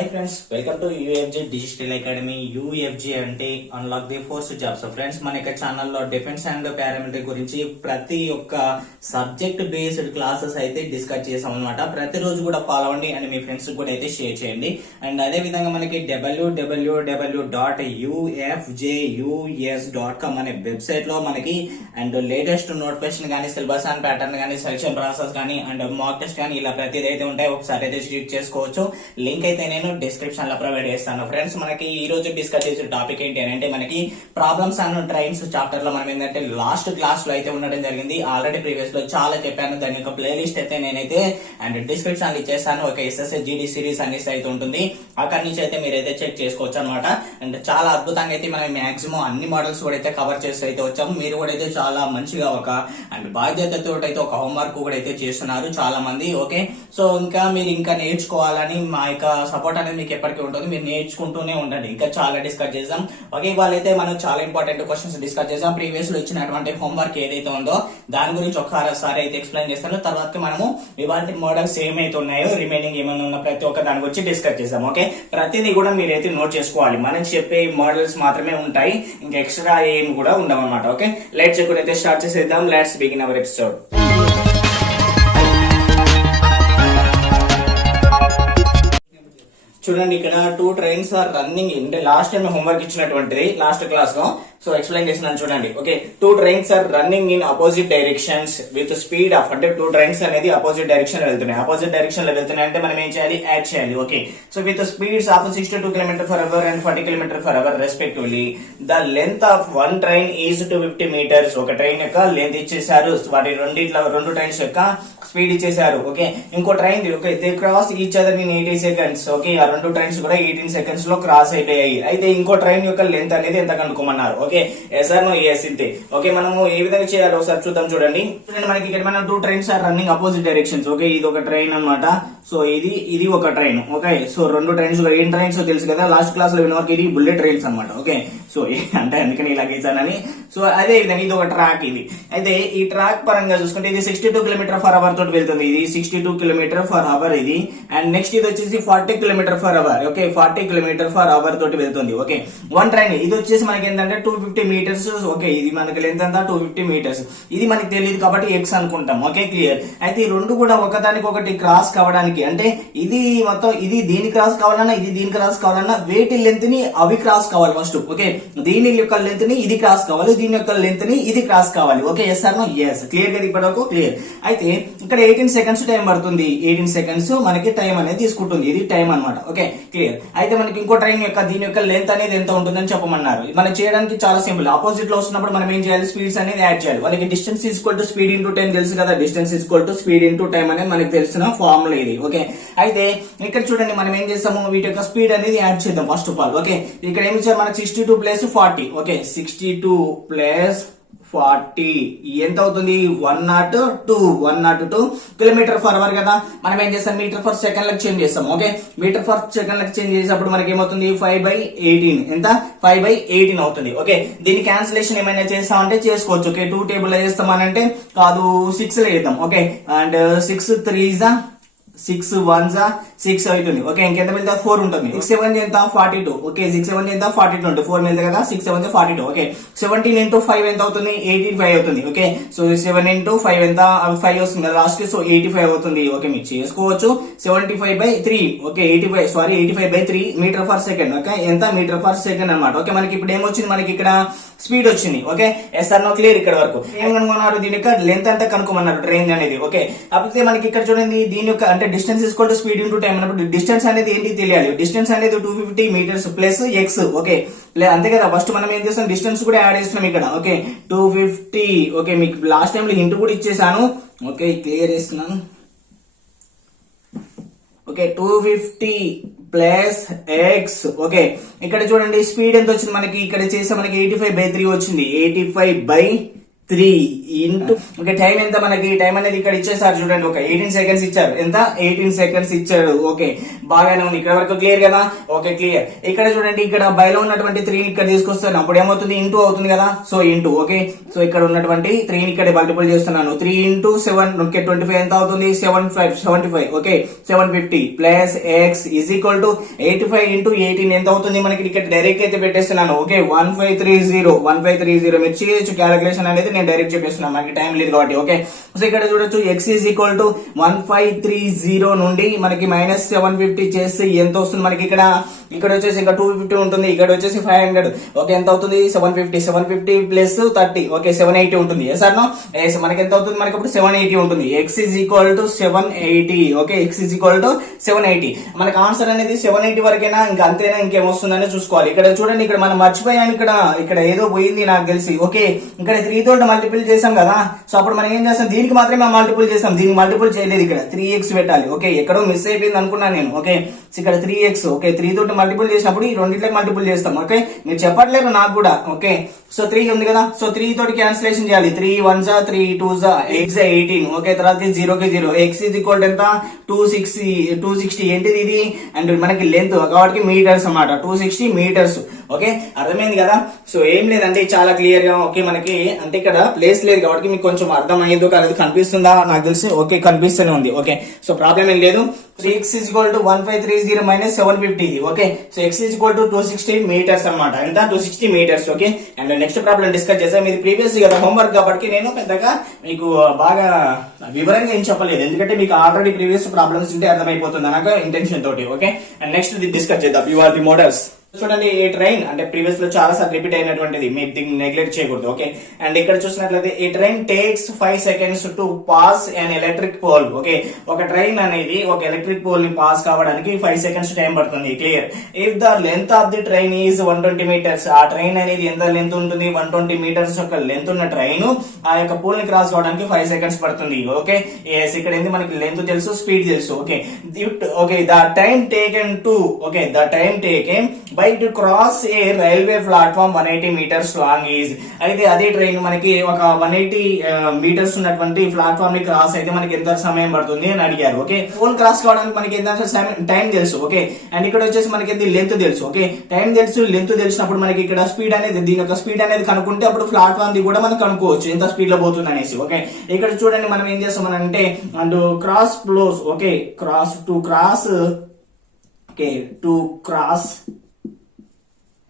Hi friends, welcome to UFJ digital academy. UFJ అంటే unlock the forces jobs. Friends, మన యొక్క ఛానల్లో defence and paramilitary గురించి ప్రతి ఒక్క సబ్జెక్ట్ బేస్డ్ క్లాసెస్ అయితే డిస్కస్ చేసాం అనమాట. ప్రతిరోజు కూడా ఫాలో అవ్వండి అండ్ మీ ఫ్రెండ్స్ కూడా అయితే షేర్ చేయండి. అండ్ అదే విధంగా మనకి www.ufjus.com అనే వెబ్సైట్ లో మనకి అండ్ లేటెస్ట్ నోటిఫికేషన్ కానీ, సిలబస్ అండ్ ప్యాటర్న్ కానీ, సెలక్షన్ ప్రాసెస్ కానీ అండ్ మాక్ టెస్ట్ కానీ ఇలా ప్రతిదీ అయితే ఉంటాయి. ఒకసారి అయితే చెక్ చేసుకోవచ్చు. లింక్ అయితే నేను డిస్క్రిప్షన్ లో ప్రొవైడ్ చేస్తాను. ఫ్రెండ్స్, మనకి ఈ రోజు డిస్కస్ చేసే టాపిక్ ఏంటి అని అంటే మనకి ప్రాబ్లమ్స్ అండ్ ట్రైన్స్ చాప్టర్ లో మనం ఏంటంటే లాస్ట్ క్లాస్ లో అయితే ఉండడం జరిగింది. ఆల్రెడీ ప్రీవియస్ లో చాలా చెప్పాను. దాని యొక్క ప్లేలిస్ట్ అయితే నేనైతే అండ్ డిస్క్రిప్షన్ లో ఇచ్చేస్తాను. ఒక ఎస్ఎస్ఏ జీడీ సిరీస్ అనేసి అయితే ఉంటుంది. అక్కడి నుంచి అయితే మీరైతే చెక్ చేసుకోవచ్చు అనమాట. అండ్ చాలా అద్భుతంగా అయితే మనం మాక్సిమం అన్ని మోడల్స్ కూడా అయితే కవర్ చేసి అయితే వచ్చాము. మీరు కూడా అయితే చాలా మంచిగా ఒక అండ్ బాధ్యతతో అయితే ఒక హోంవర్క్ కూడా అయితే చేస్తున్నారు చాలా మంది. ఓకే, సో ఇంకా మీరు ఇంకా నేర్చుకోవాలని మా యొక్క సపోర్ట్ అనేది మీకు ఎప్పటికీ ఉంటుంది. మీరు నేర్చుకుంటూనే ఉండండి. ఇంకా చాలా డిస్కస్ చేద్దాం. ఓకే, వాళ్ళైతే మనం చాలా ఇంపార్టెంట్ క్వశ్చన్స్ డిస్కస్ చేద్దాం. ప్రీవియస్ లో ఇచ్చినటువంటి హోంవర్క్ ఏదైతే ఉందో దాని గురించి ఒకసారి అయితే ఎక్స్ప్లెయిన్ చేస్తాను. తర్వాత మనము ఇవాళ మోడల్స్ ఏమైతే ఉన్నాయో రిమైనింగ్ ఏమైనా ఉన్న ప్రతి ఒక్క దాని గురించి డిస్కస్ చేద్దాం. ఓకే, ప్రతిదీ కూడా మీరైతే నోట్ చేసుకోవాలి. మనం చెప్పే మోడల్స్ మాత్రమే ఉంటాయి, ఇంకా ఎక్స్ట్రా ఏం కూడా ఉండవు అనమాట. ఓకే, లెట్స్ అయితే స్టార్ట్ చేసేద్దాం. Let's begin our episode. చూడండి, ఇక్కడ 2 trains ఆర్ రన్నింగ్. అంటే లాస్ట్ టైం హోంవర్క్ ఇచ్చినటువంటిది లాస్ట్ క్లాస్ లో. సో ఎక్స్ప్లెయిన్ చేస్తున్నాను చూడండి. Okay, 2 trains are running in opposite directions with speed of. అంటే 2 trains అనేది అపోజిట్ డైరెక్షన్ లో వెళ్తున్నాయి. అపోజిట్ డైరెక్షన్ లో వెళ్తున్నాయి అంటే మనం ఏం చేయాలి? యాడ్ చేయాలి. Okay, so with speeds of 62 km/h and 40 km/h respectively. The length of one train is 250 meters. ఒక ట్రైన్ యొక్క లెంత్ ఇచ్చేసారు. వాటి రెండు ట్రైన్స్ యొక్క స్పీడ్ ఇచ్చేసారు. ఓకే, ఇంకో train okay they cross each other in 80 seconds. Okay, ఆ రెండు ట్రైన్స్ కూడా 18 seconds లో క్రాస్ అయిపోయాయి. అయితే ఇంకో ట్రైన్ యొక్క లెంత్ అనేది ఎంత కనుక్కోమన్నారు. Okay, yes or no? Yes, ఇంతే. ఓకే, మనము ఏ విధంగా చేయాలి ఒకసారి చూద్దాం. చూడండి, మనకి ఇక్కడ మనం 2 trains are running opposite directions. Okay, ఇది ఒక ట్రైన్ అన్నమాట. సో ఇది ఒక ట్రైన్. ఓకే, సో రెండు ట్రైన్స్ ఏం ట్రైన్స్ తెలుసు కదా, లాస్ట్ క్లాస్ లో విన్న వరకు ఇది బుల్లెట్ ట్రైన్స్ అనమాట. ఓకే, సో అంటే అందుకని ఇలా గీసానని. సో అదే విధంగా ఇది ఒక ట్రాక్. ఇది అయితే ఈ ట్రాక్ పరంగా చూసుకుంటే ఇది 62 km/h తోటి వెళ్తుంది. ఇది 62 km/h ఇది. అండ్ నెక్స్ట్ ఇది వచ్చేసి 40 km/h. ఓకే, 40 km/h తోటి వెళ్తుంది. ఓకే, వన్ ట్రైన్ ఇది వచ్చేసి మనకి ఏంటంటే 250 meters. ఓకే, ఇది మనకి లెంత్ అంతా 250 meters. ఇది మనకి తెలియదు కాబట్టి ఎక్స్ అనుకుంటాం. Okay, clear. అయితే ఈ రెండు కూడా ఒకదానికి ఒకటి క్రాస్ కావడానికి, అంటే ఇది మొత్తం ఇది దీని క్రాస్ కావాలన్నా ఇది దీని క్రాస్ కావాలన్నా వేటి లెంత్ ని అవి క్రాస్ కావాలి ఫస్ట్. ఓకే, దీని యొక్క లెంత్ ని ఇది క్రాస్ కావాలి, దీని యొక్క లెంత్ ని ఇది క్రాస్ కావాలి. Okay, yes or no? Yes. Clear గా ఇప్పటి వరకు క్లియర్. అయితే ఇక్కడ 18 seconds టైం పడుతుంది. 18 seconds మనకి టైం అనేది తీసుకుంటుంది. ఇది టైం అనమాట. Okay, clear. అయితే మనకి ఇంకో ట్రైన్ యొక్క దీని యొక్క లెంత్ అనేది ఎంత ఉంటుందని చెప్పమన్నారు. మనం చేయడానికి చాలా సింపుల్. ఆపోజిట్ లో వస్తున్నప్పుడు మనం ఏం చేయాలి? స్పీడ్స్ అనేది యాడ్ చేయాలి. మనకి distance equal to speed into time తెలుసు కదా. Distance equal to speed into time అనేది మనకి తెలిసిన ఫార్ములా ఇది. ఓకే, అయితే ఇక్కడ చూడండి మనం ఏం చేస్తాము, వీటి యొక్క స్పీడ్ అనేది యాడ్ చేద్దాం ఫస్ట్ ఆఫ్ ఆల్. ఓకే, ఇక్కడ ఏమి ఇచ్చారు మనకి 62 + 40. ఓకే, 62 + 40 ఎంత అవుతుంది? 102 km/h కదా. మనం ఏం చేస్తాం? మీటర్/సెకండ్ లకు చేంజ్ చేస్తాం. ఓకే, మీటర్/సెకండ్ లకు చేంజ్ చేసినప్పుడు మనకి ఏమవుతుంది? 5/18. ఎంత? 5/18 అవుతుంది. ఓకే, దీని క్యాన్సిలేషన్ ఏమైనా చేస్తామంటే చేసుకోవచ్చు. ఓకే, 2 టేబుల్ లో చేస్తామనంటే కాదు, 6 లో వేద్దాం. ఓకే, అండ్ 6 3s 6 1s 6 అవుతుంది. ఓకే, ఇంకెంత వెళ్తే 4 ఉంటుంది. 6 7 ఎంత? 42. ఓకే, 6 7 ఎంత? 42 ఉంటుంది. 4 వెళ్తే కదా 6 7 42. ఓకే, 17 × 5 ఎంత అవుతుంది? 85 అవుతుంది. ఓకే, సో 7 × 5 ఎంత? 5 వస్తుంది కదా లాస్ట్ కి. సో 85 అవుతుంది. ఓకే, మీరు చేసుకోవచ్చు. 75/3. ఓకే, 85/3 మీటర్/సెకండ్. ఓకే, ఎంత? మీటర్/సెకండ్ అనమాట. ఓకే, మనకి ఇప్పుడు ఏమొచ్చింది? మనకి ఇక్కడ స్పీడ్ వచ్చింది. Okay, yes or no? Clear. ఇక్కడ వరకు ఏం కనుక్కున్నారు? దీని యొక్క లెంత్ అంతా కనుక్కోమన్నారు, ట్రైన్ అనేది. ఓకే, అప్పుడు మనకి ఇక్కడ చూడండి దీని యొక్క అంటే distance equal to speed into time అన్నప్పుడు డిస్టెన్స్ అనేది ఏంటి తెలియాలి. డిస్టెన్స్ అనేది 250 meters ప్లస్ ఎక్స్. ఓకే, అంతే కదా. ఫస్ట్ మనం ఏం చేస్తాం? డిస్టెన్స్ కూడా యాడ్ చేస్తున్నాం ఇక్కడ. ఓకే, 250. ఓకే, మీకు లాస్ట్ టైం లో హింట్ కూడా ఇచ్చేసాను. ఓకే, క్లియర్ చేస్తున్నాను. Okay, 250 + x. ఓకే, ఇక్కడ చూడండి స్పీడ్ ఎంత వచ్చింది మనకి? ఇక్కడ చేస్తే మనకి 85/3 వచ్చింది. 85/3 3 ఇంటూ ఓకే టైం ఎంత మనకి టైం అనేది ఇక్కడ ఇచ్చేసారు చూడండి ఒక 18 సెకండ్స్ ఇచ్చారు ఎంత 18 సెకండ్స్ ఇచ్చాడు ఓకే బాగానే ఉంది ఇక్కడ వరకు క్లియర్ కదా ఓకే క్లియర్ ఇక్కడ చూడండి ఇక్కడ బైలో ఉన్నటువంటి 3 ఇక్కడ తీసుకొస్తాను అప్పుడు ఏమవుతుంది ఇంటూ అవుతుంది కదా సో ఇంటూ ఓకే సో ఇక్కడ ఉన్నటువంటి 3 ఇక్కడ మల్టిపుల్ చేస్తున్నాను 3 ఇంటూ 7 ఓకే 25 ఎంత అవుతుంది 75 okay 750 plus X is equal to 85 into 18 ఎంత అవుతుంది మనకి ఇక్కడ డైరెక్ట్ అయితే పెట్టేస్తున్నాను ఓకే 1530 మీరు చేయొచ్చు క్యాలిక్యులేషన్ అనేది నేను డైరెక్ట్ చెప్పేస్తున్నాను మనకి టైం లేదు కాబట్టి ఓకే సో ఇక్కడ చూడొచ్చు ఎక్స్ ఈజ్ ఈక్వల్ టు 1530 నుండి మనకి మైనస్ 750 చేస్తే ఎంత వస్తుంది మనకి ఇక్కడ వచ్చేసి ఇంకా 250 ఉంటుంది ఇక్కడ వచ్చేసి 500 ఓకే ఎంత అవుతుంది 750 ప్లస్ 30 ఓకే 780 ఉంటుంది సార్ నో మనకి ఎంత అవుతుంది మనకి అప్పుడు 780 ఉంటుంది X is equal to 780 okay X is equal to 780 మనకి ఆన్సర్ అనేది 780 వరకేనా ఇంకా అంతేనా ఇంకేమొస్తుందని చూసుకోవాలి ఇక్కడ చూడండి ఇక్కడ మనం మర్చిపోయాం ఇక్కడ ఏదో పోయింది నాకు తెలిసి ఓకే ఇక్కడ 3 తోటి మల్టిపుల్ చేసాం కదా సో అప్పుడు మనం ఏం చేస్తాం దీనికి మాత్రమే మల్టిపుల్ చేస్తాం దీనికి మల్టిపుల్ చేయలేదు ఇక్కడ 3x పెట్టాలి ఓకే ఎక్కడో మిస్ అయిపోయింది అనుకున్నాను నేను ఓకే ఇక్కడ 3x ఓకే 3 తోటి మల్టిపుల్ చేసినప్పుడు ఈ రెండింటికి మల్టిపుల్ చేస్తాం ఓకే మీరు చెప్పట్లేదు నాకు కూడా ఓకే సో 3 ఉంది కదా సో 3 తోటి క్యాన్సిలేషన్ చేయాలి 3 1 జా 3 2 జా 8 జా 18 ఓకే తర్వాత 0 కి 0 x ఈజ్ ఈక్వల్ ఎంత 260 ఏంటిది ఇది అండ్ మనకి లెంత్ కాబట్టి మీటర్స్ అన్నమాట 260 మీటర్స్ ఓకే అర్థమైంది కదా సో ఏం లేదంటే చాలా క్లియర్ గా ఓకే మనకి అంటే ఇక్కడ ప్లేస్ లేదు కాబట్టి మీకు కొంచెం అర్థం అయ్యేదో కాదు కనిపిస్తుందా నాకు తెలిసి ఓకే కనిపిస్తూనే ఉంది ఓకే సో ప్రాబ్లం ఏం లేదు x is equal to 1530 minus 750 okay so x is equal to 260 meters అన్నమాట ఎంత 260 meters okay and next problem discuss చేద్దాం ఇది ప్రీవియస్ కదా హోంవర్క్ కాబట్టి నేను పెద్దగా మీకు బాగా వివరంగా ఏం చెప్పలేదు ఎందుకంటే మీకు ఆల్రెడీ ప్రీవియస్ ప్రాబ్లమ్స్ ఉంటే అర్థమైపోతుంది నాకు ఇంటెన్షన్ తోటి ఓకే అండ్ నెక్స్ట్ డిస్కస్ చేద్దాం యు ఆర్ ది మోడల్స్ చూడండి ఏ ట్రైన్ అంటే ప్రీవియస్ లో చాలా సార్లు రిపీట్ అయినటువంటిది మీరు దీన్ని నెగ్లెక్ట్ చేయకూడదు ఓకే అండ్ ఇక్కడ చూసినట్లయితే a train takes 5 seconds to pass an electric pole okay ఒక ట్రైన్ అనేది ఒక ఎలక్ట్రిక్ పోల్ ని పాస్ కావడానికి 5 సెకండ్స్ టైం పడుతుంది clear if the length of the train is 120 metres ఆ ట్రైన్ అనేది ఎంత లెంత్ ఉంటుంది 120 మీటర్స్ యొక్క లెంత్ ఉన్న ట్రైన్ ఆ యొక్క పోల్ ని క్రాస్ కావడానికి 5 సెకండ్స్ పడుతుంది ఓకే ఎస్ ఇక్కడ ఏంది మనకి లెంత్ తెలుసు స్పీడ్ తెలుసు okay okay the time taken to okay the time taken by to cross a railway platform 180 meters long is అయితే అదే ట్రైన్ మనకి ఒక 180 మీటర్స్ ఉన్నటువంటి ప్లాట్ఫామ్ ని క్రాస్ అయితే మనకి ఎంత సమయం పడుతుంది అని అడిగారు ఓకే పోల్ క్రాస్ కావడానికి మనకి ఎంత టైం తెలుసు ఓకే అండ్ ఇక్కడ వచ్చేసి మనకి లెంత్ తెలుసు ఓకే టైం తెలుసు లెంత్ తెలిసినప్పుడు మనకి ఇక్కడ స్పీడ్ అనేది దీని యొక్క స్పీడ్ అనేది కనుక్కుంటే అప్పుడు ప్లాట్ఫామ్ ది కూడా మనం కనుక్కోవచ్చు ఎంత స్పీడ్ లో పోతుంది అనేసి ఓకే ఇక్కడ చూడండి మనం ఏం చేస్తాం అంటే and cross flows okay cross to cross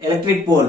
electric pole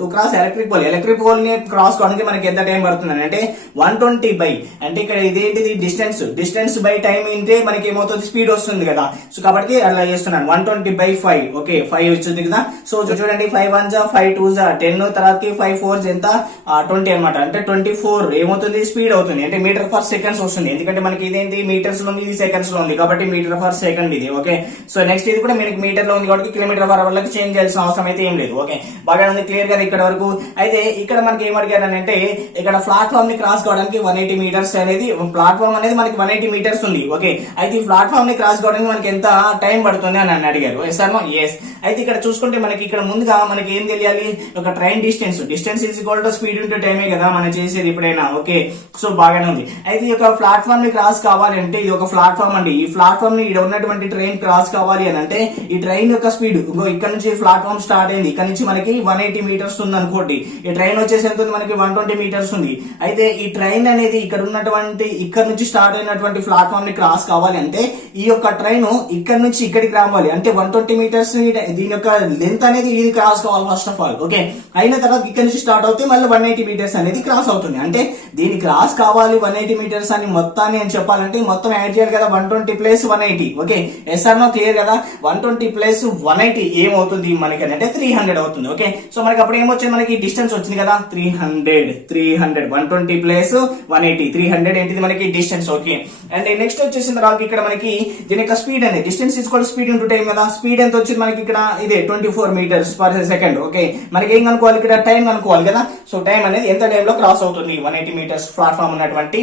to cross electric pole ని క్రాస్ కావడానికి మనకి ఎంత టైం పడుతుంది అంటే 120 బై అంటే ఇక్కడ ఇదేంటిది డిస్టెన్స్ బై టైం అంటే మనకి ఏమవుతుంది స్పీడ్ వస్తుంది కదా సో కాబట్టి అలా చేస్తున్నాను 120 బై 5 ఓకే 5 వచ్చింది కదా సో చూడండి 5 1 జా 5 2 జా 10 తర్వాతకి 5 4 ఎంత 20 అన్నమాట అంటే 24 ఏమవుతుంది స్పీడ్ అవుతుంది అంటే మీటర్ పర్ సెకండ్స్ వస్తుంది ఎందుకంటే మనకి ఇదేంటి మీటర్స్ లో ఉంది ఇది సెకండ్స్ లో ఉంది కాబట్టి మీటర్ పర్ సెకండ్ ఇది ఓకే సో నెక్స్ట్ ఇది కూడా మనకి మీటర్ లో ఉంది కాబట్టి కిలోమీటర్ పర్ అవర్ కి చేంజ్ చేయాల్సిన అవసరం అయితే ఏం లేదు ఓకే బాగా ఉంది క్లియర్ గా ఇక్కడ వరకు అయితే ఇక్కడ మనకి ఏం అడిగారు అంటే ఇక్కడ ప్లాట్ఫామ్ ని క్రాస్ కావడానికి 180 మీటర్స్ అనేది ప్లాట్ఫామ్ అనేది మనకి 180 మీటర్స్ ఉంది ఓకే అయితే ఈ ప్లాట్ఫామ్ ని క్రాస్ కావడానికి మనకి ఎంత టైం పడుతుంది అని అడిగారు సార్ ఎస్ అయితే ఇక్కడ చూసుకుంటే మనకి ఇక్కడ ముందుగా మనకి ఏం తెలియాలి ఒక train distance is equal to speed into టైమే కదా మనం చేసేది ఎప్పుడైనా ఓకే సో బాగానే ఉంది అయితే ఈ యొక్క ప్లాట్ఫామ్ ని క్రాస్ కావాలి అంటే ఇది ఒక ప్లాట్ఫామ్ అండి ఈ ప్లాట్ఫామ్ ని ఇక్కడ ఉన్నటువంటి ట్రైన్ క్రాస్ కావాలి అని అంటే ఈ ట్రైన్ యొక్క స్పీడ్ ఇక్కడ నుంచి ప్లాట్ఫామ్ స్టార్ట్ అయింది ఇక్కడ నుంచి మనకి 180 మీటర్స్ ఉంది అనుకోండి ఈ ట్రైన్ వచ్చేసి ఎంత ఉంది మనకి 120 మీటర్స్ ఉంది అయితే ఈ ట్రైన్ అనేది ఇక్కడ ఉన్నటువంటి ఇక్కడ నుంచి స్టార్ట్ అయినటువంటి ప్లాట్ఫామ్ ని క్రాస్ కావాలి అంటే ఈ యొక్క ట్రైన్ ఇక్కడ నుంచి ఇక్కడికి రావాలి అంటే 120 మీటర్స్ దీని యొక్క లెంత్ అనేది ఇది క్రాస్ కావాలి ఫస్ట్ ఆఫ్ ఆల్ ఓకే అయిన తర్వాత ఇక్కడ నుంచి స్టార్ట్ అవుతే మళ్ళీ 180 మీటర్స్ అనేది క్రాస్ అవుతుంది అంటే దీని క్రాస్ కావాలి 180 మీటర్స్ అని మొత్తాన్ని అని చెప్పాలంటే మొత్తం యాడ్ చేయాలి కదా 120 plus 180 okay yes or no clear కదా 120 ప్లస్ 180 ఏమవుతుంది మనకి అంటే 300 అవుతుంది ఓకే సో మనకి అప్పుడు ఏమొచ్చింది మనకి డిస్టెన్స్ వచ్చింది కదా 300 120 ప్లస్ 180 300 ఏంటిది మనకి డిస్టెన్స్ ఓకే అండ్ నెక్స్ట్ వచ్చేసిన తర్వాత ఇక్కడ మనకి దీని యొక్క స్పీడ్ అనేది distance equal speed into time కదా. స్పీడ్ ఎంత వచ్చింది మనకి ఇక్కడ ఇదే 24 meters per second. ఓకే, మనకి ఏం కనుక్కోవాలి ఇక్కడ, టైం కనుక్కోవాలి కదా. సో టైం అనేది ఎంత టైం లో క్రాస్ అవుతుంది, 180 meters ప్లాట్ఫామ్ ఉన్నటువంటి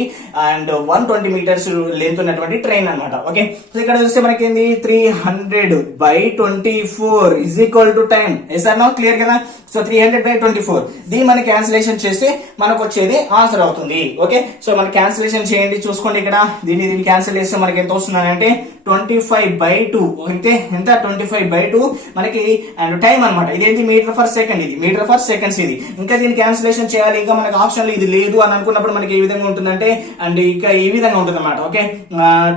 అండ్ 120 meters లెంత్ ఉన్నటువంటి ట్రైన్ అనమాట. ఓకే, సో ఇక్కడ చూస్తే మనకి ఏంది 300/24 is equal to time. Yes or no clear కదా. సో 300/24 దీన్ని మనం క్యాన్సిలేషన్ చేస్తే మనకు వచ్చేది ఆన్సర్ అవుతుంది. ఓకే, సో మనం క్యాన్సిలేషన్ చేయండి, చూసుకోండి ఇక్కడ దీన్ని క్యాన్సిల్ చేస్తే మనకి ఎంత వస్తుంది అంటే 25/2. అంటే ఎంత 25/2 మనకి అండ్ టైం అనమాట. ఇదేంటి మీటర్ ఫర్ సెకండ్, ఇది మీటర్ ఫర్ సెకండ్స్. ఇది ఇంకా దీన్ని క్యాన్సిలేషన్ చేయాలి, ఇంకా మనకి ఆప్షన్ ఇది లేదు అని అనుకున్నప్పుడు మనకి ఏ విధంగా ఉంటుందంటే అండ్ ఇక ఈ విధంగా ఉంటుంది అనమాట. ఓకే,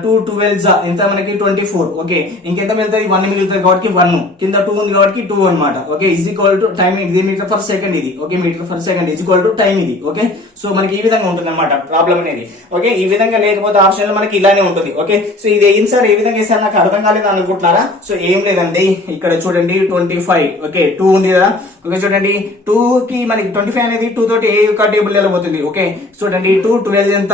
2 12 ఎంత మనకి 24. ఓకే, ఇంకెంత మిగులుతుంది, 1 మిగులుతుంది కాబట్టి 1, కింద 2 ఉంది కాబట్టి 2 అనమాట. Okay, is equal to time, ఇది మీటర్ ఫర్ సెకండ్ ఇది. Okay, meter per second is equal to time ఇది. ఓకే, సో మనకి ఈ విధంగా ఉంటుంది అనమాట ప్రాబ్లం అనేది. ఓకే, ఈ విధంగా లేకపోతే ఆప్షన్ లో మనకి ఇలానే ఉంటుంది. ఓకే, సో ఇది ఏం సార్ ఏ విధంగా వేసారు నాకు అర్థం కాలేదు అనుకుంటున్నారా. సో ఏం లేదండి, ఇక్కడ చూడండి 25. ఓకే, 2 ఉంది కదా. ఓకే, చూడండి 2 కి మనకి 25 అనేది 2 తోటి ఏ యొక్క టేబుల్ లో పోతుంది. ఓకే, చూడండి 2 12 ఎంత,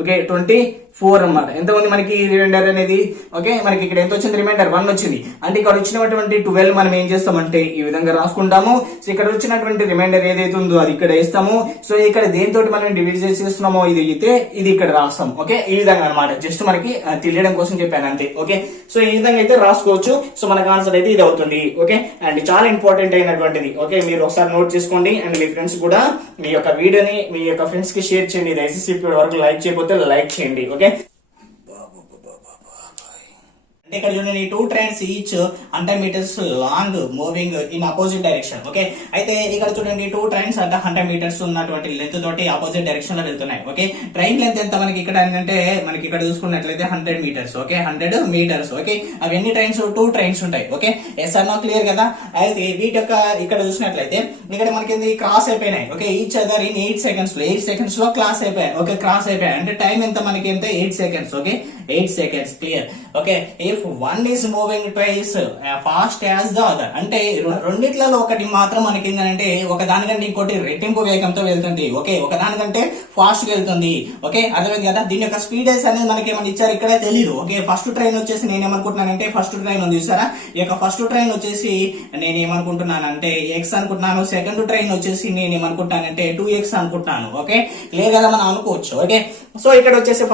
ఓకే 24 అన్నమాట. ఎంత ఉంది మనకి రిమైండర్ అనేది. ఓకే, మనకి ఇక్కడ ఎంత వచ్చింది, రిమైండర్ 1 వచ్చింది. అంటే ఇక్కడ వచ్చినటువంటి 12 మనం ఏం చేస్తామంటే ఈ విధంగా రాసుకుంటాము. సో ఇక్కడ వచ్చినటువంటి రిమైండర్ ఏదైతే ఉందో అది ఇక్కడ వేస్తాము. సో ఇక్కడ దేనితో మనం డివైడ్ చేస్తున్నామో ఇది అయితే ఇది ఇక్కడ రాస్తాం. ఓకే, ఈ విధంగా అనమాట. జస్ట్ మనకి తెలియడం కోసం చెప్పాను అంతే. ఓకే, సో ఈ విధంగా అయితే రాసుకోవచ్చు. సో మనకు ఆన్సర్ అయితే ఇది అవుతుంది. ఓకే, అండ్ చాలా ఇంపార్టెంట్ అయినటువంటిది. ఓకే, మీరు ఒకసారి నోట్ చేసుకోండి అండ్ మీ ఫ్రెండ్స్ కూడా మీ యొక్క వీడియోని మీ యొక్క ఫ్రెండ్స్ కి షేర్ చేయండి. దయచేసి ఇప్పటి వరకు లైక్ చేయకపోతే లైక్ చేయండి. ఓకే, ఇక్కడ చూడండి 2 trains each 100 meters long moving in opposite direction. Okay, అయితే ఇక్కడ చూడండి 2 trains అంటే 100 meters ఉన్నటువంటి లెంత్ తోటి ఆపోజిట్ డైరెక్షన్ లో వెళ్తున్నాయి. ఓకే, ట్రైన్ లెంత్ ఎంత మనకి ఇక్కడ అంటే మనకి ఇక్కడ చూసుకున్నట్లయితే 100 meters. Okay, 100 meters. ఓకే, అవి ఎన్ని ట్రైన్స్, 2 trains ఉంటాయి. Okay, yes or no clear కదా. అయితే వీటి యొక్క ఇక్కడ చూసినట్లయితే ఇక్కడ మనకి క్రాస్ అయిపోయినాయి. Okay, each other in 8 seconds లో క్లాస్ అయిపోయాయి. ఓకే, క్రాస్ అయిపోయాయి అంటే టైం ఎంత మనకి అంటే 8 seconds. Okay, 8 seconds clear. Okay, if one is moving twice fast as the other అంటే రెండిట్లలో ఒకటి మాత్రం మనకి ఏంటంటే ఒక దానికంటే ఇంకోటి రెట్టింపు వేగంతో వెళ్తుంది. ఓకే, ఒక దానికంటే ఫాస్ట్ గా వెళ్తుంది. ఓకే, అర్థమైంది కదా. దీని యొక్క స్పీడ్ అనేది మనకి ఏమన్నా ఇచ్చారు ఇక్కడ తెలియదు. ఓకే, ఫస్ట్ ట్రైన్ వచ్చేసి నేను ఏమనుకుంటున్నానంటే ఫస్ట్ ట్రైన్ ఉంది చూసారా, ఈ యొక్క ఫస్ట్ ట్రైన్ వచ్చేసి నేను ఏమనుకుంటున్నానంటే ఎక్స్ అనుకుంటున్నాను. సెకండ్ ట్రైన్ వచ్చేసి నేను ఏమనుకుంటానంటే 2x అనుకుంటున్నాను. ఓకే, క్లియర్ కదా మనం అనుకోవచ్చు. ఓకే, సో ఇక్కడ వచ్చేసి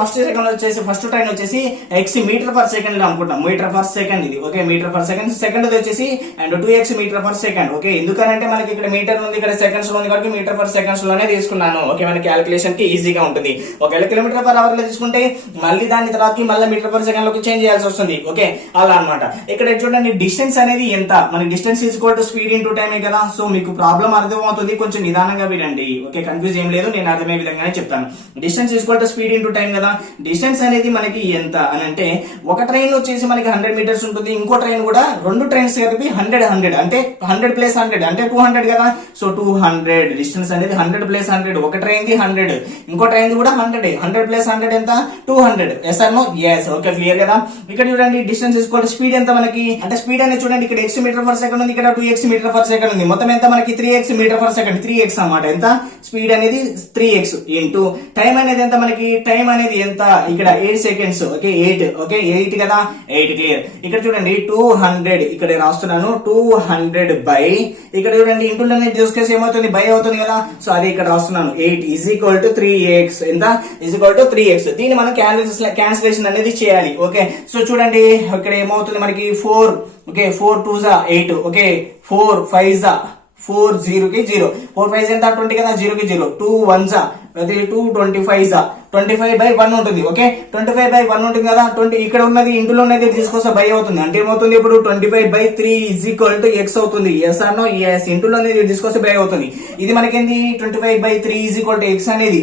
ఫస్ట్ ట్రైన్ వచ్చేసి ఎక్స్ మీటర్ పర్ సెకండ్ లో అనుకుంటాం, మీటర్ పర్ సెకండ్ ఇది. Okay, metre per second. Second వచ్చేసి and 2x metre per second. Okay, ఎందుకంటే మనకి ఇక్కడ మీటర్ ఉంది, ఇక్కడ సెకండ్స్ లో ఉంది కాబట్టి మీటర్ పర్ సెకండ్స్ లోనే తీసుకున్నాను. ఓకే, మన క్యాలిక్యులేషన్ కి ఈజీగా ఉంటుంది. ఒకవేళ కిలోమీటర్ పర్ అవర్ లో తీసుకుంటే మళ్ళీ దాని తర్వాత మళ్ళీ మీటర్ పర్ సెకండ్ లోకి చేంజ్ చేయాల్సి వస్తుంది. ఓకే, అలా అనమాట. ఇక్కడ చూడండి డిస్టెన్స్ అనేది ఎంత, మనకి distance equal to speed into టైమే కదా. సో మీకు ప్రాబ్లం అర్థమవుతుంది, కొంచెం నిదానంగా వినండి. ఓకే, కన్ఫ్యూజ్ ఏం లేదు, నేను అర్థమయ్యే విధంగానే చెప్తాను. Distance equal to speed into time కదా. డిస్టెన్స్ అనేది మనకి ఎంత అని అంటే ఒక ట్రైన్ వచ్చేసి మనకి 100 meters ఉంటుంది, ఇంకో ట్రైన్ కూడా 2 trains కలిపి 100 అంటే 100 + 100 అంటే 200 కదా. సో 200 డిస్టెన్స్ అనేది 100 + 100. ఒక ట్రైన్ ది 100, ఇంకో ట్రైన్ కూడా 100. 100 + 100 ఎంత 200. Yes or no? Yes. Okay, clear కదా. ఇక్కడ చూడండి డిస్టెన్స్ ఈక్వల్ టు స్పీడ్ ఎంత మనకి అంటే స్పీడ్ అనేది చూడండి ఇక్కడ x మీటర్ పర్ సెకండ్ ఉంది, ఇక్కడ 2x మీటర్ పర్ సెకండ్ ఉంది. మొత్తం ఎంత మనకి 3x metre per second, 3x అన్నమాట. ఎంత స్పీడ్ అనేది 3x ఇంటూ టైం అనేది ఎంత మనకి, టైం అనేది ఎంత ఇక్కడ 8 seconds. ఓకే, 8. ఓకే, 8 కదా, 8 క్లియర్. ఇక్కడ చూడండి 200 ఇక్కడ రాస్తున్నాను 200 బై ఇక్కడ చూడండి ఇంటూ అనేది చూసుకేసి ఏమవుతుంది బై అవుతుంది కదా. సో అది ఇక్కడ రాస్తున్నాను 8 is equal to 3x. ఎంత is equal to 3x. దీన్ని మనం క్యాన్సిలేషన్ అనేది చేయాలి. ఓకే, సో చూడండి ఇక్కడ ఏమవుతుంది మనకి 4. Okay, 4 2s 8. ఓకే, 4 5s 4 0 కి 0, 4 5s ఎంత 20 కదా, 0 కి 0, 2 1s 2 25s 25/1 ఉంటుంది. ఓకే, 25/1 ఉంటుంది కదా. 20 ఇక్కడ ఉన్నది ఇందులో ఉన్నది తీసుకొస్తే బై అవుతుంది అంటే ఏమవుతుంది ఇప్పుడు 25/3 is equal to x అవుతుంది. Yes or no? ఎస్. ఇందులో తీసుకొస్తే బై అవుతుంది. ఇది మనకేంది 25/3 is equal to x అనేది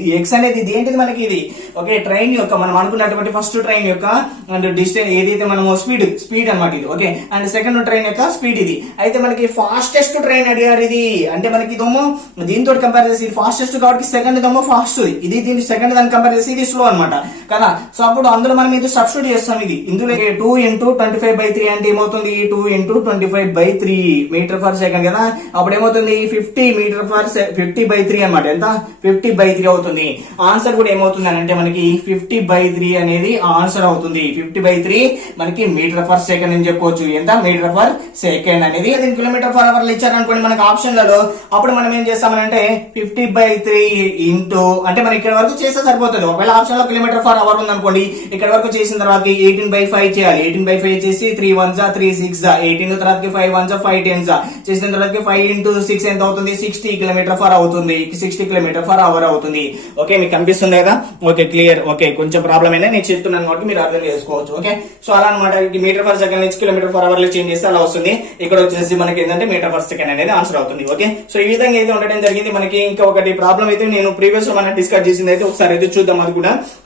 ఇది ఏంటిది మనకి ఇది. ఓకే, ట్రైన్ యొక్క మనం అనుకున్నటువంటి ఫస్ట్ ట్రైన్ యొక్క అండ్ డిస్టెన్స్ ఏదైతే మనము స్పీడ్ అన్నమాట ఇది. ఓకే, అండ్ సెకండ్ ట్రైన్ యొక్క స్పీడ్ ఇది. అయితే మనకి ఫాస్టెస్ట్ ట్రైన్ అడిగారు ఇది అంటే మనకి ఇదేమో దీంతో కంపేర్ చేసి ఇది ఫాస్టెస్ట్ కాబట్టి సెకండ్ ఏమో ఫాస్ట్ ఇది దీని సెకండ్ దాన్ని కంపేర్ చేసి ఇది స్లో అనమాట కదా. సో అప్పుడు అందులో మనం ఇది సబ్స్టిట్యూట్ చేస్తాం. ఇది ఇందులో 2 × 25/3 అంటే ఏమవుతుంది 2 × 25/3 మీటర్ పర్ సెకండ్ కదా. అప్పుడు ఏమవుతుంది 50/3 అనమాట. ఎంత 50/3 అవుతుంది. ఆన్సర్ కూడా ఏమవుతుంది అంటే మనకి 50/3 అనేది ఆన్సర్ అవుతుంది. 50/3 మనకి మీటర్ పర్ సెకండ్ అని చెప్పవచ్చు. ఎంత మీటర్ పర్ సెకండ్ అనేది కిలోమీటర్ పర్ అవర్ ఇచ్చారనుకోండి మనకి ఆప్షన్లలో, అప్పుడు మనం ఏం చేస్తామనంటే 50/3 ఇంటూ అంటే మనం ఇక్కడ వరకు చేస్తే సరిపోతుంది. ఒకవేళ ఆప్షన్ లో కిలోమీటర్ పర్ అవర్ ఉందనుకోండి, ఇక్కడ వరకు చేసిన తర్వాత 18/5 చేయాలి. 18/5 చేసి 3 1s 3 6 18 తర్వాత 5 1s 5 10s చేసిన తర్వాత 5 × 6 ఎంత అవుతుంది 60 కిలోమీటర్ పర్ అవుతుంది. 60 కిలోమీటర్ పర్ అవర్ అవుతుంది. ఓకే మీకు కనిపిస్తుంది కదా. Okay clear. ఓకే కొంచెం ప్రాబ్లం అయినా నేను చెప్తున్నాను కాబట్టి మీరు అర్థం చేసుకోవచ్చు. ఓకే సో అలా అనమాట. మీటర్ పర్ సెకండ్ నుంచి కిలోమీటర్ పర్ అవర్ లో చేంజ్ చేస్తే అలా వస్తుంది. ఇక్కడ వచ్చేసి మనకి ఏంటంటే మీటర్ పర్ సెకండ్ అనేది ఆన్సర్ అవుతుంది. ఓకే సో ఈ విధంగా అయితే ఉండడం జరిగింది. మనకి ఇంకా ఒకటి ప్రాబ్లం అయితే నేను ప్రీవియస్ లో మనం డిస్కస్ చేసింది అయితే ఒకసారి అయితే చూద్దాం.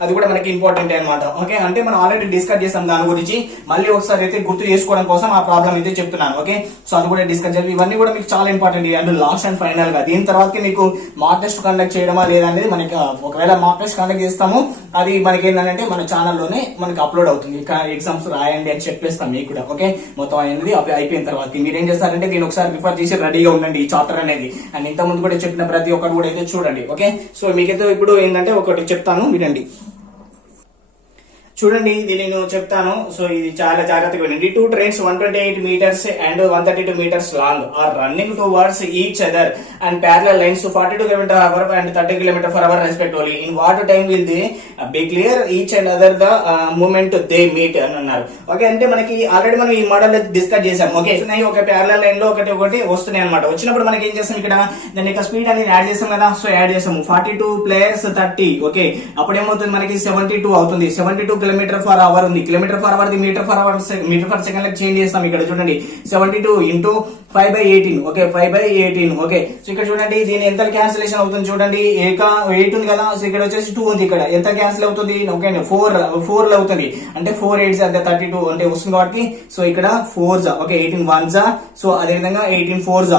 అది కూడా మనకి ఇంపార్టెంట్ అనమాట. ఓకే అంటే మనం ఆల్రెడీ డిస్కస్ చేసాం దాని గురించి, మళ్ళీ ఒకసారి అయితే గుర్తు చేసుకోవడం కోసం ఆ ప్రాబ్లం అయితే చెప్తున్నాను. ఓకే సో అది కూడా డిస్కస్ చేయాలి. ఇవన్నీ కూడా మీకు చాలా important. And last and final గా దీని తర్వాత మీకు మార్క్ టెస్ట్ కండక్ట్ చేయడమా లేదా అనేది మనకి ఒకవేళ మార్క్ టెస్ట్ కండక్ట్ చేస్తాము, అది మనకి ఏంటంటే మన ఛానల్లోనే మనకి అప్లోడ్ అవుతుంది. ఎగ్జామ్స్ రాయండి అని చెప్పేస్తాం మీకు కూడా. ఓకే మొత్తం అనేది అయిపోయిన తర్వాత మీరు ఏం చేస్తారంటే దీన్ని ఒకసారి రిఫర్ చేసి రెడీగా ఉండండి ఈ చాప్టర్ అనేది. అండ్ ఇంత ముందు కూడా చెప్పిన ప్రతి ఒక్కరు కూడా అయితే చూడండి. ఓకే సో మీకైతే ఇప్పుడు ఏంటంటే ఒకటి చెప్తాను వినండి. చూడండి ఇది నేను చెప్తాను. సో ఇది చాలా జాగ్రత్తగా వినండి. 2 trains 128 meters and 132 meters long are running towards each other and parallel lines 42 km/h and 30 km/h respectively. In what time will they be clear each and other the moment they meet అని అన్నారు. Okay అంటే మనకి already మనం ఈ model discuss చేసాం. Okay ఒక parallel line లో ఒకటి వస్తున్నాయి అనమాట. వచ్చినప్పుడు మనకి ఏం చేస్తాం ఇక్కడ దాని యొక్క స్పీడ్ అనేది యాడ్ చేస్తాం కదా. సో యాడ్ చేసాము 42 + 30. ఓకే అప్పుడు ఏమవుతుంది మనకి 72 అవుతుంది. 72 కిలోమీటర్ పర్ అవర్ ఉంది. Kilometre per hour metre per second లకు చేంజ్ చేస్తాం. ఇక్కడ చూడండి 72 × 5/18. ఓకే 5/18. ఓకే సో ఇక్కడ చూడండి దీని ఎంత క్యాన్సిలేషన్ అవుతుంది చూడండి. 8 ఉంది కదా. సో ఇక్కడ వచ్చేసి 2 ఉంది. ఇక్కడ ఎంత క్యాన్సిల్ అవుతుంది ఓకే 4 అవుతుంది. అంటే 4 8s 32 అంటే వస్తుంది కాబట్టి సో ఇక్కడ 4s ఓకే 18 1s. సో అదే విధంగా 18 4s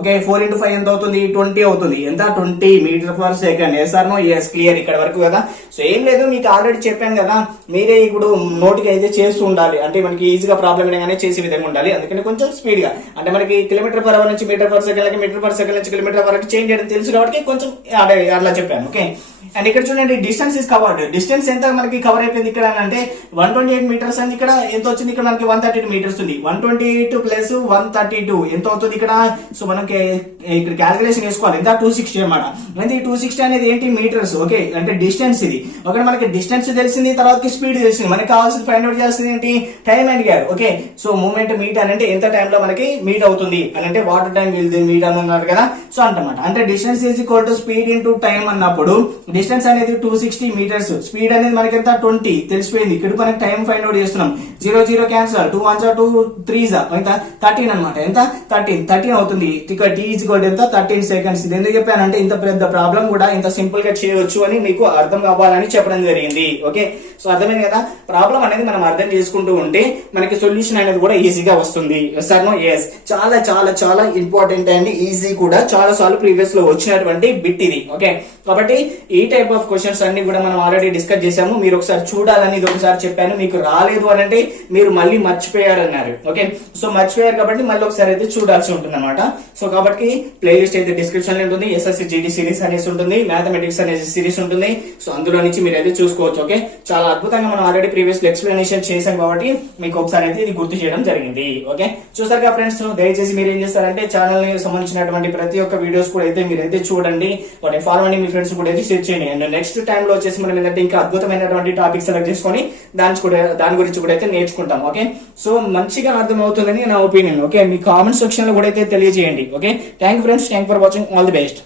ఓకే 4 × 5 ఎంత అవుతుంది 20 అవుతుంది. ఎంత 20 metre per second. Yes or no? Yes clear ఇక్కడ వరకు కదా. సో ఏం లేదు మీకు ఆల్రెడీ చెప్పాను కదా, మీరే ఇప్పుడు నోటికి అయితే చేస్తూ ఉండాలి. అంటే మనకి ఈజీగా ప్రాబ్లం అయినా చేసే విధంగా ఉండాలి. అందుకని కొంచెం స్పీడ్ గా అంటే మనకి కిలోమీటర్ పర్ అవర్ నుంచి metre per second metre per second నుంచి కిలోమీటర్ వరకు చేంజ్ చేయడం తెలుసు కాబట్టి కొంచెం అట్లా చెప్పాను. ఓకే అండ్ ఇక్కడ చూడండి డిస్టెన్స్ ఇస్ కవర్డ్. డిస్టెన్స్ ఎంత మనకి కవర్ అయిపోయింది ఇక్కడ అంటే 128 మీటర్స్ అండ్ ఇక్కడ ఎంత వచ్చింది ఇక్కడ మనకి 132 మీటర్స్ ఉంది. 128 + 132 ఎంత అవుతుంది ఇక్కడ. సో మనకి ఇక్కడ క్యాలిక్యులేషన్ చేసుకోవాలి. ఎంత 260 అనమాట. అంటే ఈ 260 అనేది ఏంటి మీటర్స్. ఓకే అంటే డిస్టెన్స్ ఇది. ఓకే మనకి డిస్టెన్స్ తెలిసింది, తర్వాత స్పీడ్ తెలిసింది. మనకి కావాల్సిన ఫైండ్ అవుట్ చేస్తుంది ఏంటి టైం అడిగారు. ఓకే సో మూమెంట్ మీట్ అని అంటే ఎంత టైంలో మనకి మీట్ అవుతుంది అని అంటే what time will the meet అని అన్నారు కదా. సో అంటమాట అంటే distance is equal to speed into time అన్నప్పుడు డిస్టెన్స్ అనేది 260 మీటర్స్, స్పీడ్ అనేది మనకి ఎంత 20 తెలిసిపోయింది. ఇక్కడ మనకి టైం ఫైండ్ అవుట్ చేస్తున్నాం. 0 0 క్యాన్సల్ 2 1s 2 3s ఎంత 13 అనమాట. ఎంత 13 అవుతుంది. ఇక్కడ t = ఎంత 13 సెకండ్స్. ఇది ఎందుకు చెప్పానంటే ఇంత పెద్ద ప్రాబ్లం కూడా ఇంత సింపుల్ గా చేయవచ్చు అని మీకు అర్థం కావాలని చెప్పడం జరిగింది. ఓకే సో అర్థమైంది కదా. ప్రాబ్లం అనేది మనం అర్థం చేసుకుంటూ ఉంటే మనకి సొల్యూషన్ అనేది కూడా ఈజీగా వస్తుంది. సార్ నో ఎస్ చాలా చాలా చాలా ఇంపార్టెంట్ అండ్ ఈజీ కూడా. చాలా సార్లు ప్రీవియస్ లో వచ్చినటువంటి బిట్ ఇది. ఓకే కాబట్టి ఈ టైప్ ఆఫ్ క్వశ్చన్స్ అన్ని కూడా మనం ఆల్రెడీ డిస్కస్ చేసాము. మీరు ఒకసారి చూడాలని ఇది ఒకసారి చెప్పాను. మీకు రాలేదు అని అంటే మీరు మళ్ళీ మర్చిపోయారు అన్నారు. ఓకే సో మర్చిపోయారు కాబట్టి మళ్ళీ ఒకసారి అయితే చూడాల్సి ఉంటుంది అనమాట. సో కాబట్టి ప్లేలిస్ట్ అయితే డిస్క్రిప్షన్ లో ఉంటుంది. ఎస్ఎస్సి జీడీ సిరీస్ అనేసి ఉంటుంది, మ్యాథమెటిక్స్ అనేసి సిరీస్ ఉంటుంది. సో అందులో నుంచి మీరు అయితే చూసుకోవచ్చు. ఓకే చాలా అద్భుతంగా మనం ఆల్రెడీ ప్రీవియస్ ఎక్స్ప్లెనేషన్ చేశాం కాబట్టి మీకు ఒకసారి అయితే ఇది గుర్తు చేయడం జరిగింది. ఓకే చూసారుగా ఫ్రెండ్స్. దయచేసి మీరు ఏం చేస్తారంటే ఛానల్ ని సంబంధించినటువంటి ప్రతి ఒక్క వీడియోస్ కూడా అయితే మీరు అయితే చూడండి. వాటి ఫాలో అని మీ ఫ్రెండ్స్ కూడా అయితే షేర్ చేయండి. అండ్ నెక్స్ట్ టైం లో వచ్చేసి మనం ఏంటంటే ఇంకా అద్భుతమైనటువంటి టాపిక్ సెలెక్ట్ చేసుకొని దాని గురించి కూడా అయితే నేర్చుకుంటాం. ఓకే సో మంచిగా అర్థం అవుతుందని నా ఒపీనియన్. ఓకే మీ కామెంట్ సెక్షన్ లో కూడా అయితే తెలియజేయండి. Okay thank you friends. Thank for watching. All the best.